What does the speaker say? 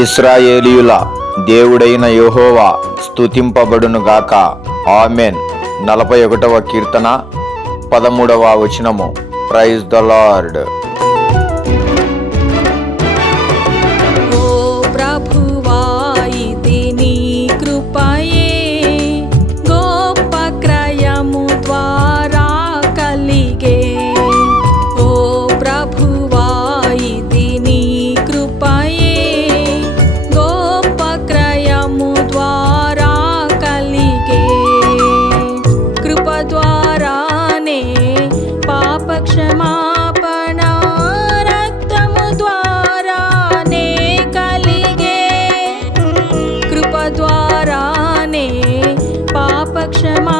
ఇశ్రాయేలీయుల దేవుడైన యెహోవా స్తుతింపబడునుగాక. ఆమెన్. 41వ కీర్తన 13వ వచనము. Praise the Lord. క్షమాపణ రక్తము ద్వారానే కలిగే, కృప ద్వారానే పాప క్షమా